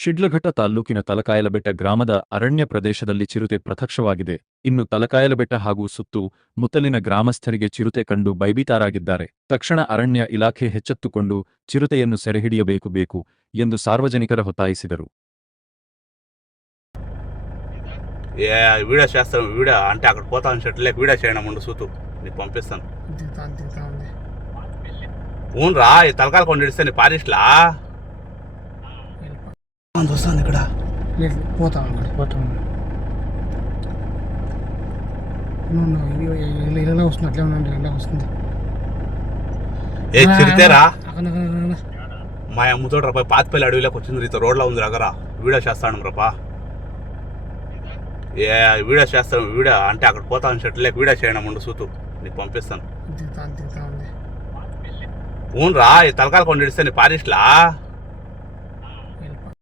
ಶಿಡ್ಲಘಟ್ಟ ತಾಲ್ಲೂಕಿನ ತಲಕಾಯಲಬೆಟ್ಟ ಗ್ರಾಮದ ಅರಣ್ಯ ಪ್ರದೇಶದಲ್ಲಿ ಚಿರತೆ ಪ್ರತ್ಯಕ್ಷವಾಗಿದೆ. ಇನ್ನು ತಲಕಾಯಲಬೆಟ್ಟ ಹಾಗೂ ಸುತ್ತು ಮುತ್ತಲಿನ ಗ್ರಾಮಸ್ಥರಿಗೆ ಚಿರತೆ ಕಂಡು ಭಯಭೀತರಾಗಿದ್ದಾರೆ. ತಕ್ಷಣ ಅರಣ್ಯ ಇಲಾಖೆ ಎಚ್ಚೆತ್ತುಕೊಂಡು ಚಿರತೆಯನ್ನು ಸೆರೆಹಿಡಿಯಬೇಕು ಎಂದು ಸಾರ್ವಜನಿಕರು ಒತ್ತಾಯಿಸಿದರು. వీడియో చేస్తాను, వీడియో అంటే అక్కడ పోతాను షెట్లేక వీడియో చేయడం ముందు సూతు నీకు పంపిస్తాను. ఊన్రా ఈ తలకాయలు కొన్ని ఇడిస్తే నీ పారిస్లా వస్తాను ఇక్కడ ఇలా వస్తుంది, అట్లే ఉందండి, ఇలా వస్తుంది. ఏ చిరితేరా మా అమ్మతోటి రూపాయి పాతిపల్లి అడవిలోకి వచ్చింది, రీత రోడ్లో ఉంది దగ్గర వీడియో చేస్తాను రపా. వీడియో చేస్తాను, వీడియో అంటే అక్కడ పోతాను షెట్లేక వీడియో చేయడం ముందు సూతు నీకు పంపిస్తాను. ఊన్రా ఈ తలకాయలు కొన్ని ఇడిస్తే నీ పారిస్లా